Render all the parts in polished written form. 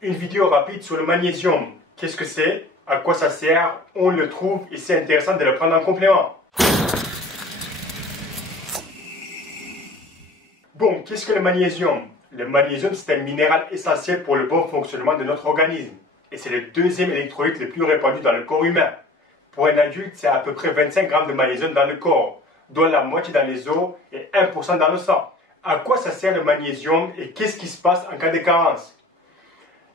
Une vidéo rapide sur le magnésium. Qu'est-ce que c'est? À quoi ça sert? On le trouve et c'est intéressant de le prendre en complément. Bon, qu'est-ce que le magnésium? Le magnésium, c'est un minéral essentiel pour le bon fonctionnement de notre organisme. Et c'est le deuxième électrolyte le plus répandu dans le corps humain. Pour un adulte, c'est à peu près 25 grammes de magnésium dans le corps, dont la moitié dans les os et 1% dans le sang. À quoi ça sert le magnésium et qu'est-ce qui se passe en cas de carence?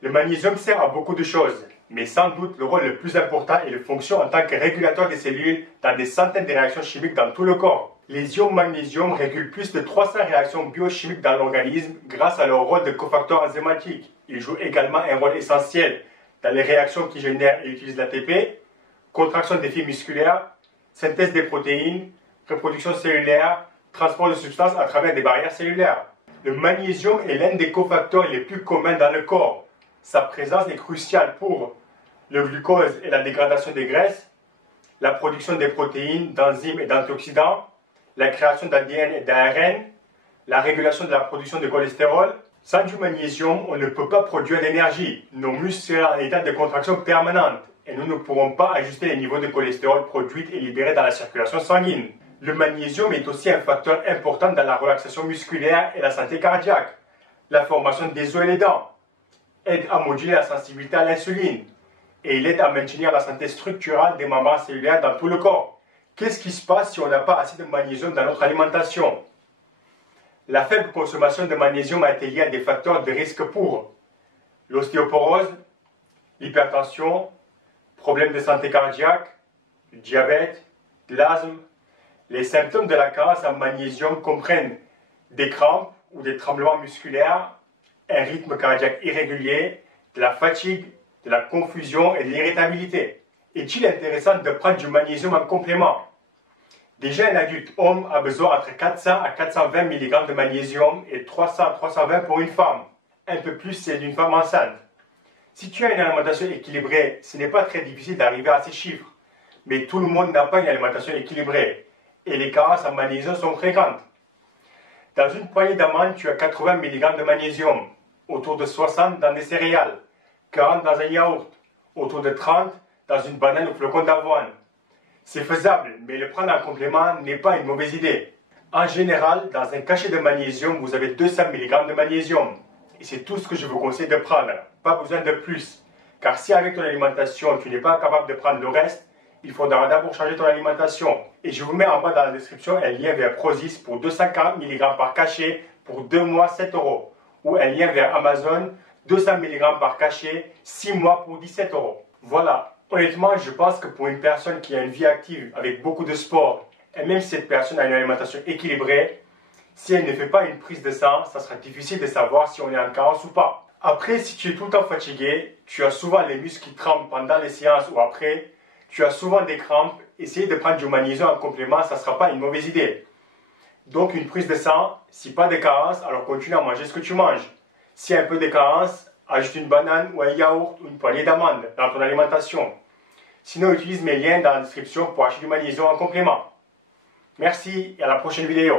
Le magnésium sert à beaucoup de choses, mais sans doute le rôle le plus important est la fonction en tant que régulateur des cellules dans des centaines de réactions chimiques dans tout le corps. Les ions magnésium régulent plus de 300 réactions biochimiques dans l'organisme grâce à leur rôle de cofacteur enzymatique. Ils jouent également un rôle essentiel dans les réactions qui génèrent et utilisent l'ATP, contraction des fibres musculaires, synthèse des protéines, reproduction cellulaire, transport de substances à travers des barrières cellulaires. Le magnésium est l'un des cofacteurs les plus communs dans le corps. Sa présence est cruciale pour le glucose et la dégradation des graisses, la production des protéines, d'enzymes et d'antioxydants, la création d'ADN et d'ARN, la régulation de la production de cholestérol. Sans du magnésium, on ne peut pas produire d'énergie. Nos muscles seraient en état de contraction permanente et nous ne pourrons pas ajuster les niveaux de cholestérol produits et libérés dans la circulation sanguine. Le magnésium est aussi un facteur important dans la relaxation musculaire et la santé cardiaque, la formation des os et les dents, aide à moduler la sensibilité à l'insuline et il aide à maintenir la santé structurelle des membranes cellulaires dans tout le corps. Qu'est-ce qui se passe si on n'a pas assez de magnésium dans notre alimentation? La faible consommation de magnésium a été liée à des facteurs de risque pour l'ostéoporose, l'hypertension, problèmes de santé cardiaque, le diabète, l'asthme. Les symptômes de la carence en magnésium comprennent des crampes ou des tremblements musculaires, un rythme cardiaque irrégulier, de la fatigue, de la confusion et de l'irritabilité. Est-il intéressant de prendre du magnésium en complément? Déjà, un adulte homme a besoin entre 400 à 420 mg de magnésium et 300 à 320 pour une femme. Un peu plus, c'est d'une femme enceinte. Si tu as une alimentation équilibrée, ce n'est pas très difficile d'arriver à ces chiffres. Mais tout le monde n'a pas une alimentation équilibrée. Et les carences en magnésium sont fréquentes. Dans une poignée d'amandes, tu as 80 mg de magnésium, autour de 60 dans des céréales, 40 dans un yaourt, autour de 30 dans une banane ou flocon d'avoine. C'est faisable, mais le prendre en complément n'est pas une mauvaise idée. En général, dans un cachet de magnésium, vous avez 200 mg de magnésium. Et c'est tout ce que je vous conseille de prendre, pas besoin de plus. Car si avec ton alimentation, tu n'es pas capable de prendre le reste, il faudra d'abord changer ton alimentation. Et je vous mets en bas dans la description un lien vers Prozis pour 240 mg par cachet pour 2 mois 7 €. Ou un lien vers Amazon, 200 mg par cachet, 6 mois pour 17 €. Voilà. Honnêtement, je pense que pour une personne qui a une vie active avec beaucoup de sport, et même si cette personne a une alimentation équilibrée, si elle ne fait pas une prise de sang, ça sera difficile de savoir si on est en carence ou pas. Après, si tu es tout le temps fatigué, tu as souvent les muscles qui tremblent pendant les séances ou après, tu as souvent des crampes, essayer de prendre du magnésium en complément, ça ne sera pas une mauvaise idée. Donc une prise de sang, si pas de carence, alors continue à manger ce que tu manges. Si un peu de carence, ajoute une banane ou un yaourt ou une poignée d'amandes dans ton alimentation. Sinon, utilise mes liens dans la description pour acheter du magnésium en complément. Merci et à la prochaine vidéo.